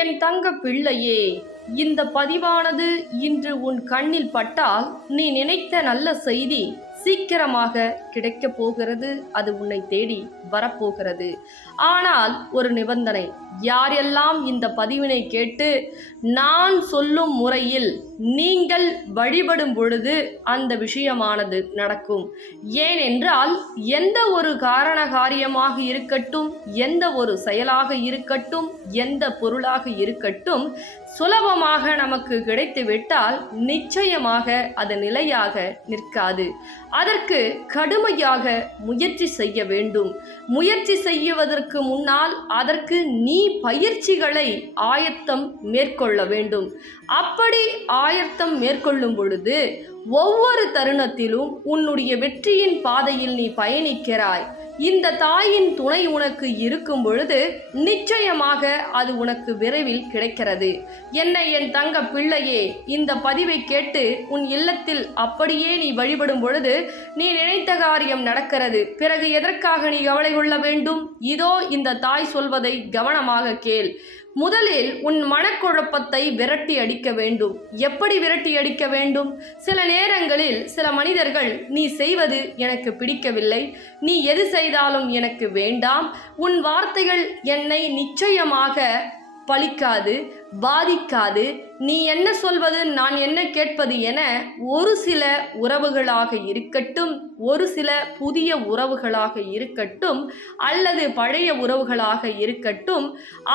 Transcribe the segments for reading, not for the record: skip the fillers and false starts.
என் தங்க பிள்ளையே, இந்த பதிவானது இன்று உன் கண்ணில் பட்டால் நீ நினைத்த நல்ல செய்தி சீக்கிரமாக கிடைக்கப் போகிறது. அது உன்னை தேடி வரப்போகிறது. ஆனால் ஒரு நிபந்தனை. யாரெல்லாம் இந்த பதிவினை கேட்டு நான் சொல்லும் முறையில் நீங்கள் வழிபடும் பொழுது அந்த விஷயமானது நடக்கும். ஏனென்றால் எந்த ஒரு காரண காரியமாக இருக்கட்டும், எந்த ஒரு செயலாக இருக்கட்டும், எந்த பொருளாக இருக்கட்டும், சுலபமாக நமக்கு கிடைத்துவிட்டால் நிச்சயமாக அது நிலையாக நிற்காது. அதற்கு கடுமையாக முயற்சி செய்ய வேண்டும். முயற்சி செய்வதற்கு முன்னால் அதற்கு நீ பயிற்சிகளை ஆயத்தம் மேற்கொள்ள வேண்டும். அப்படி ஆயத்தம் மேற்கொள்ளும் பொழுது ஒவ்வொரு தருணத்திலும் உன்னுடைய வெற்றியின் பாதையில் நீ பயணிக்கிறாய். இந்த தாயின் துணை உனக்கு இருக்கும் பொழுது நிச்சயமாக அது உனக்கு விரைவில் கிடைக்கிறது. என் தங்க பிள்ளையே, இந்த பதிவை கேட்டு உன் இல்லத்தில் அப்படியே நீ வழிபடும் பொழுது நீ நினைத்த காரியம் நடக்கிறது. பிறகு எதற்காக நீ கவலை கொள்ள வேண்டும்? இதோ இந்த தாய் சொல்வதை கவனமாக கேள். முதலில் உன் மனக்குழப்பத்தை விரட்டி அடிக்க வேண்டும். எப்படி விரட்டி அடிக்க வேண்டும்? சில நேரங்களில் சில மனிதர்கள் நீ செய்வது எனக்கு பிடிக்கவில்லை, நீ எது செய்தாலும் எனக்கு வேண்டாம், உன் வார்த்தைகள் என்னை நிச்சயமாக பலிக்காது, பாதிக்காது, நீ என்ன சொல்வது நான் என்ன கேட்பது என ஒரு சில உறவுகளாக இருக்கட்டும், ஒரு சில புதிய உறவுகளாக இருக்கட்டும், அல்லது பழைய உறவுகளாக இருக்கட்டும்,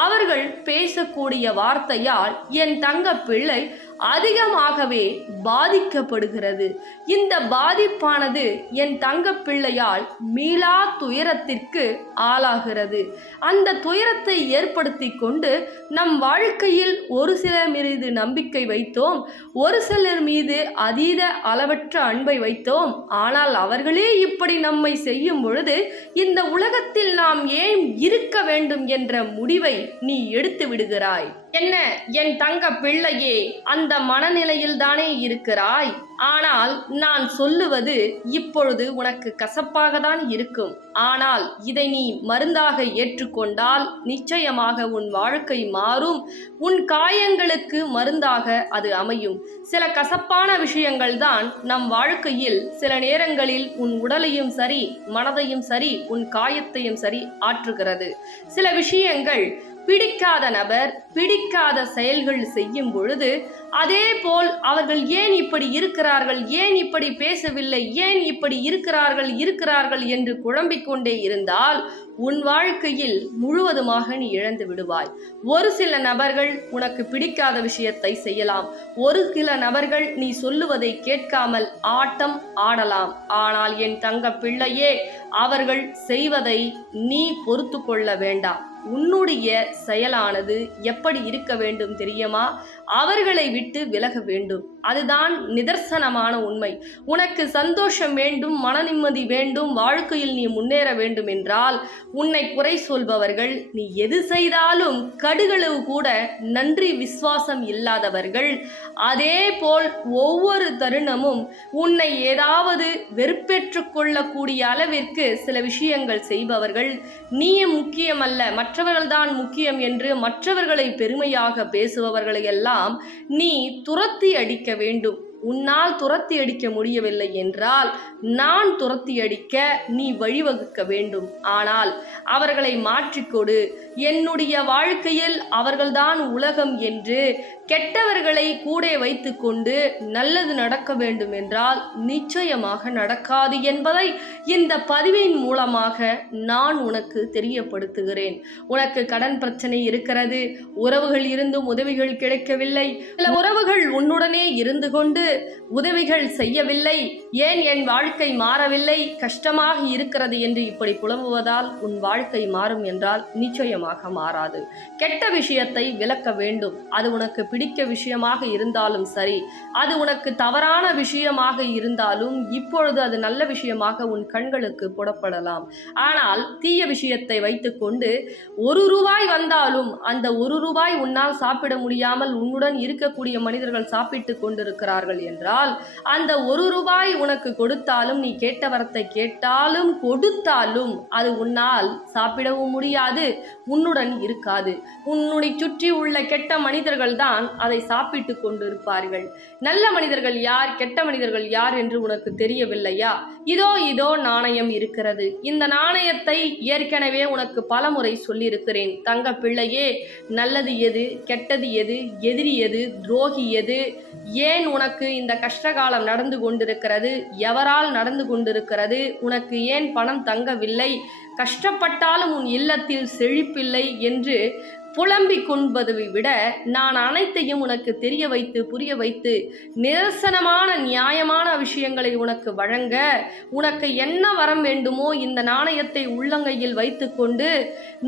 அவர்கள் பேசக்கூடிய வார்த்தையால் என் தங்க பிள்ளை அதிகமாகவே பாதிக்கப்படுகிறது. இந்த பாதிப்பானது என் தங்க பிள்ளையால் மீளா துயரத்திற்கு ஆளாகிறது. அந்த துயரத்தை ஏற்படுத்தி கொண்டு நம் வாழ்க்கையில் ஒரு சிலர் மீது நம்பிக்கை வைத்தோம், ஒரு சிலர் மீது அதீத அளவற்ற அன்பை வைத்தோம். ஆனால் அவர்களே இப்படி நம்மை செய்யும் பொழுது இந்த உலகத்தில் நாம் ஏன் இருக்க வேண்டும் என்ற முடிவை நீ எடுத்து விடுகிறாய். என்ன என் தங்க பிள்ளையே, அந்த மனநிலையில் தானே இருக்கிறாய். ஆனால் நான் சொல்லுவது இப்பொழுது உனக்கு கசப்பாக தான் இருக்கும். ஆனால் இதை நீ மருந்தாக ஏற்றுக்கொண்டால் நிச்சயமாக உன் வாழ்க்கை மாறும். உன் காயங்களுக்கு மருந்தாக அது அமையும். சில கசப்பான விஷயங்கள் தான் நம் வாழ்க்கையில் சில நேரங்களில் உன் உடலையும் சரி, மனதையும் சரி, உன் காயத்தையும் சரி ஆற்றுகிறது. சில விஷயங்கள் பிடிக்காத நபர் பிடிக்காத செயல்கள் செய்யும் பொழுது அதே போல் அவர்கள் ஏன் இப்படி இருக்கிறார்கள், ஏன் இப்படி பேசவில்லை, ஏன் இப்படி இருக்கிறார்கள் என்று குழம்பிக் கொண்டே இருந்தால் உன் வாழ்க்கையில் முழுவதுமாக நீ இழந்து விடுவாய். ஒரு சில நபர்கள் உனக்கு பிடிக்காத விஷயத்தை செய்யலாம், ஒரு சில நபர்கள் நீ சொல்லுவதை கேட்காமல் ஆட்டம் ஆடலாம். ஆனால் என் தங்க பிள்ளையே, அவர்கள் செய்வதை நீ பொறுத்து கொள்ள வேண்டாம். உன்னுடைய செயலானது எப்படி இருக்க வேண்டும் தெரியுமா? அவர்களை விட்டு விலக வேண்டும். அதுதான் நிதர்சனமான உண்மை. உனக்கு சந்தோஷம் வேண்டும், மன நிம்மதி வேண்டும், வாழ்க்கையில் நீ முன்னேற வேண்டும் என்றால் உன்னை குறை சொல்பவர்கள், நீ எது செய்தாலும் கடுகளவு கூட நன்றி விசுவாசம் இல்லாதவர்கள், அதே போல் ஒவ்வொரு தருணமும் உன்னை ஏதாவது வெறுப்பேற்று கொள்ளக்கூடிய அளவிற்கு சில விஷயங்கள் செய்பவர்கள், நீயும் முக்கியமல்ல மற்றவர்கள்தான் முக்கியம் என்று மற்றவர்களை பெருமையாக பேசுபவர்களை எல்லாம் நீ துரத்தி அடிக்க வேண்டும். உன்னால் துரத்தி அடிக்க முடியவில்லை என்றால் நான் துரத்தி அடிக்க நீ வழிவகுக்க வேண்டும். ஆனால் அவர்களை மாற்றிக்கொடு. என்னுடைய வாழ்க்கையில் அவர்கள்தான் உலகம் என்று கெட்டவர்களை கூட வைத்து கொண்டு நல்லது நடக்க வேண்டும் என்றால் நிச்சயமாக நடக்காது என்பதை இந்த பதிவின் மூலமாக நான் உனக்கு தெரியப்படுத்துகிறேன். உனக்கு கடன் பிரச்சனை இருக்கிறது, உறவுகள் இருந்தும் உதவிகள் கிடைக்கவில்லை, சில உறவுகள் உன்னுடனே இருந்து கொண்டு உதவிகள் செய்யவில்லை, ஏன் என் வாழ்க்கை மாறவில்லை, கஷ்டமாக இருக்கிறது என்று இப்படி புலம்புவதால் உன் வாழ்க்கை மாறும் என்றால் நிச்சயமாக மாறாது. கெட்ட விஷயத்தை விலக்க வேண்டும். அது உனக்கு பிடிக்க விஷயமாக இருந்தாலும் சரி, அது உனக்கு தவறான விஷயமாக இருந்தாலும் இப்பொழுது அது நல்ல விஷயமாக உன் கண்களுக்கு புலப்படலாம். ஆனால் தீய விஷயத்தை வைத்துக்கொண்டு ₹1 வந்தாலும் அந்த ₹1 உன்னால் சாப்பிட முடியாமல் உன்னுடன் இருக்கக்கூடிய மனிதர்கள் சாப்பிட்டு கொண்டிருக்கிறார்கள் கொடுப்பார்கள் என்றால், அந்த 1 ரூபாய் உனக்கு கொடுத்தாலும், நீ கேட்ட வரத்தை கேட்டாலும் கொடுத்தாலும் அது உன்னால் சாப்பிடவும் முடியாது, உன்னுடன் இருக்காது. உன்னை சுற்றி உள்ள கெட்ட மனிதர்கள் தான் அதை சாப்பிட்டு கொண்டு இருப்பார்கள். நல்ல மனிதர்கள் யார், கெட்ட மனிதர்கள் யார் என்று உனக்கு தெரியவில்லையா? இதோ நாணயம் இருக்கிறது. இந்த நாணயத்தை ஏற்கனவே உனக்கு பலமுறை சொல்லியிருக்கிறேன். தங்க பிள்ளையே, நல்லது எது, கெட்டது எது, எதிரி எது, துரோகி எது, ஏன் உனக்கு இந்த கஷ்டகாலம் நடந்து கொண்டிருக்கிறது, எவரால் நடந்து கொண்டிருக்கிறது, உனக்கு ஏன் பணம் தங்கவில்லை, கஷ்டப்பட்டாலும் உன் இல்லத்தில் செழிப்பில்லை என்று புலம்பிக் கொள்வதை விட நான் அனைத்தையும் உனக்கு தெரிய வைத்து புரிய வைத்து நிரசனமான நியாயமான விஷயங்களை உனக்கு வழங்க, உனக்கு என்ன வரம் வேண்டுமோ இந்த நாணயத்தை உள்ளங்கையில் வைத்துக்கொண்டு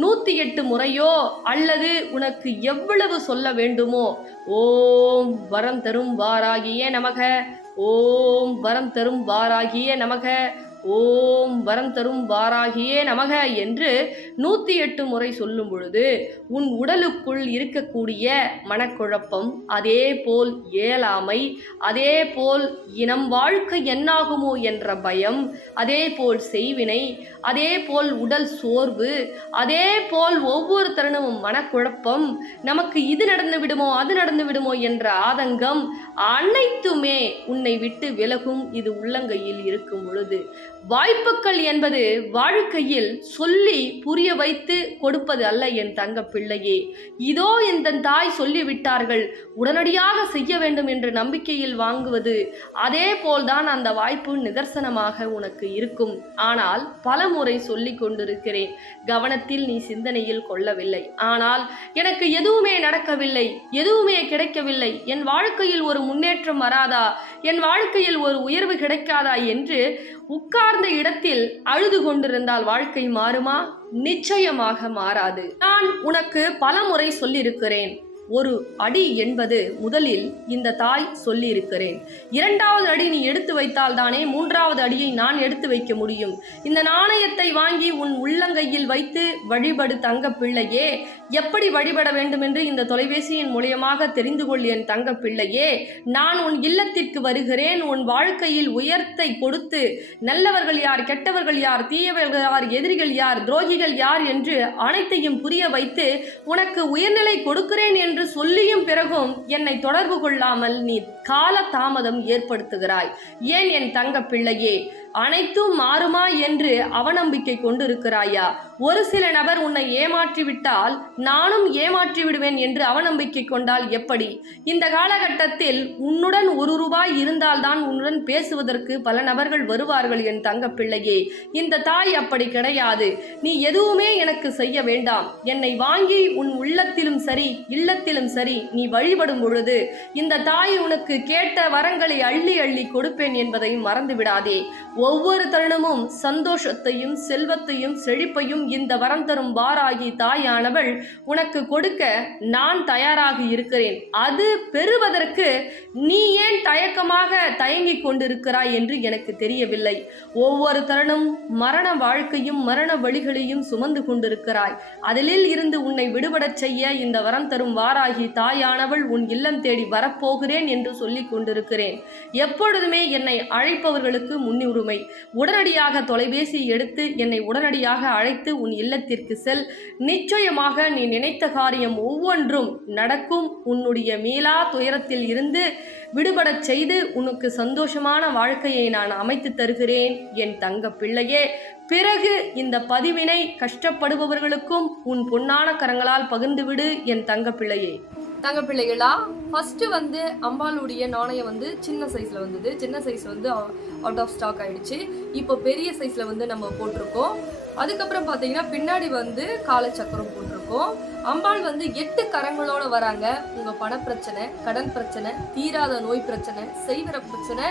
108 முறையோ அல்லது உனக்கு எவ்வளவு சொல்ல வேண்டுமோ, ஓம் வரம் தரும் வாராகியே நமக, ஓம் வரம் தரும் வாராகியே நமக, ஓம் வரம் தரும் வாராகியே நமக என்று 108 முறை சொல்லும் பொழுது உன் உடலுக்குள் இருக்கக்கூடிய மனக்குழப்பம், அதே போல் இயலாமை, அதே போல் இனம் வாழ்க்கை என்னாகுமோ என்ற பயம், அதே போல் செய்வினை, அதே போல் உடல் சோர்வு, அதே போல் ஒவ்வொரு தருணமும் மனக்குழப்பம், நமக்கு இது நடந்து விடுமோ அது நடந்து விடுமோ என்ற ஆதங்கம் அனைத்துமே உன்னை விட்டு விலகும். இது உள்ளங்கையில் இருக்கும் பொழுது வாய்ப்புகள் என்பது வாழ்க்கையில் சொல்லி புரிய வைத்து கொடுப்பது அல்ல என் தங்க பிள்ளையே. இதோ இந்த தாய் சொல்லிவிட்டார்கள், உடனடியாக செய்ய வேண்டும் என்ற நம்பிக்கையில் வாங்குவது, அதே போல்தான் அந்த வாய்ப்பு நிதர்சனமாக உனக்கு இருக்கும். ஆனால் பல முறை சொல்லி கொண்டிருக்கிறேன், கவனத்தில் நீ சிந்தனையில் கொள்ளவில்லை. ஆனால் எனக்கு எதுவுமே நடக்கவில்லை, எதுவுமே கிடைக்கவில்லை, என் வாழ்க்கையில் ஒரு முன்னேற்றம் வராதா, என் வாழ்க்கையில் ஒரு உயர்வு கிடைக்காதா என்று உட்கார்ந்த இடத்தில் அழுது கொண்டிருந்தால் வாழ்க்கை மாறுமா? நிச்சயமாக மாறாது. நான் உனக்கு பல முறை சொல்லியிருக்கிறேன், ஒரு அடி என்பது முதலில் இந்த தாய் சொல்லியிருக்கிறேன், 2வது அடி நீ எடுத்து வைத்தால் தானே 3வது அடியை நான் எடுத்து வைக்க முடியும். இந்த நாணயத்தை வாங்கி உன் உள்ளங்கையில் வைத்து வழிபடு தங்க பிள்ளையே. எப்படி வழிபட வேண்டும் என்று இந்த தொலைபேசியின் மூலியமாக தெரிந்து கொள் என் தங்க பிள்ளையே. நான் உன் இல்லத்திற்கு வருகிறேன், உன் வாழ்க்கையில் உயர்த்தை கொடுத்து நல்லவர்கள் யார், கெட்டவர்கள் யார், தீயவர்கள் யார், எதிரிகள் யார், துரோகிகள் யார் என்று அனைத்தையும் புரிய வைத்து உனக்கு உயர்நிலை கொடுக்கிறேன் என்று சொல்லியும் பிறகும் என்னை தொடர்பு கொள்ளாமல் நீ கால தாமதம் ஏற்படுத்துகிறாய். ஏன் என் தங்க பிள்ளையே? அனைத்தும் மாறுமா என்று அவநம்பிக்கை கொண்டிருக்கிறாயா? ஒரு சில நபர் உன்னை ஏமாற்றிவிட்டால் நானும் ஏமாற்றி விடுவேன் என்று அவநம்பிக்கை கொண்டால் எப்படி? இந்த காலகட்டத்தில் உன்னுடன் 1 ரூபாய் இருந்தால்தான் உன்னுடன் பேசுவதற்கு பல நபர்கள் வருவார்கள் என் தங்க பிள்ளையே. இந்த தாய் அப்படி கிடையாது. நீ எதுவுமே எனக்கு செய்ய வேண்டாம், என்னை வாங்கி உன் உள்ளத்திலும் சரி இல்லத்திலும் சரி நீ வழிபடும் பொழுது இந்த தாய் உனக்கு கேட்ட வரங்களை அள்ளி அள்ளி கொடுப்பேன் என்பதை மறந்து விடாதே. ஒவ்வொரு தருணமும் சந்தோஷத்தையும் செல்வத்தையும் செழிப்பையும் இந்த வரம் தரும் வாராகி தாயானவள் உனக்கு கொடுக்க நான் தயாராக இருக்கிறேன். அது பெறுவதற்கு நீ ஏன் தயக்கமாக தயங்கிக் கொண்டிருக்கிறாய் என்று எனக்கு தெரியவில்லை. ஒவ்வொரு தருணம் மரண வாழ்க்கையும் மரண வழிகளையும் சுமந்து கொண்டிருக்கிறாய். அதிலில் இருந்து உன்னை விடுபடச் செய்ய இந்த வரம் தரும் வாராகி தாயானவள் உன் இல்லம் தேடி வரப்போகிறேன் என்று சொல்லிக் கொண்டிருக்கிறேன். எப்பொழுதுமே என்னை அழைப்பவர்களுக்கு முன்னுரிமை. உடனடியாக தொலைபேசி எடுத்து என்னை உடனடியாக அழைத்து உன் இல்லத்திற்கு செல். நிச்சயமாக நீ நினைத்த காரியம் ஒவ்வொன்றும் நடக்கும். உன்னுடைய மீளா துயரத்தில் இருந்து விடுபடச் செய்து உனக்கு சந்தோஷமான வாழ்க்கையை நான் அமைத்து தருகிறேன் என் தங்க பிள்ளையே. பிறகு இந்த பதிவினை கஷ்டப்படுபவர்களுக்கும் உன் பொன்னான கரங்களால் பகிர்ந்துவிடு என் தங்க பிள்ளையே. தங்க பிள்ளைகளா, ஃபர்ஸ்ட் அம்பாளுடைய நாணயம் சின்ன சைஸ்ல வந்தது. சின்ன சைஸ் அவுட் ஆஃப் ஸ்டாக் ஆயிடுச்சு. இப்போ பெரிய சைஸ்ல நம்ம போட்டிருக்கோம். அதுக்கப்புறம் பார்த்தீங்கன்னா பின்னாடி காலச்சக்கரம் போட்டிருக்கோம். அம்பாள் 8 கரங்களோட வராங்க. உங்க பண பிரச்சனை, கடன் பிரச்சனை, தீராத நோய் பிரச்சனை, செய்வர பிரச்சனை,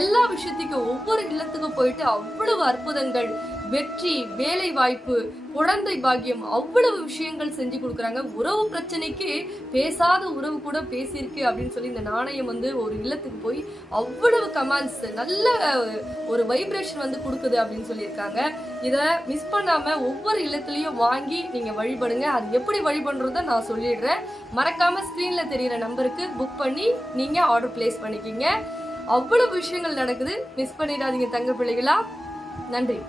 எல்லா விஷயத்துக்கும் ஒவ்வொரு இல்லத்துக்கும் போயிட்டு அவ்வளவு அற்புதங்கள், வெற்றி, வேலை வாய்ப்பு, குழந்தை பாக்கியம், அவ்வளவு விஷயங்கள் செஞ்சு கொடுக்குறாங்க. உறவு பிரச்சனைக்கு பேசாத உறவு கூட பேசியிருக்கு அப்படின்னு சொல்லி இந்த நாணயம் ஒரு இல்லத்துக்கு போய் அவ்வளவு கமெண்ட்ஸ், நல்ல ஒரு வைப்ரேஷன் கொடுக்குது அப்படின்னு சொல்லியிருக்காங்க. இதை மிஸ் பண்ணாம ஒவ்வொரு இல்லத்துலயும் வாங்கி நீங்க வழிபடுங்க. அது எப்படி வழிபடுறத நான் சொல்லிடுறேன். மறக்காம ஸ்கிரீன்ல தெரியிற நம்பருக்கு புக் பண்ணி நீங்க ஆர்டர் பிளேஸ் பண்ணிக்கிங்க. அவ்வளவு விஷயங்கள் நடக்குது. மிஸ் பண்ணிடாதீங்க தங்க பிள்ளைகளா. நன்றி.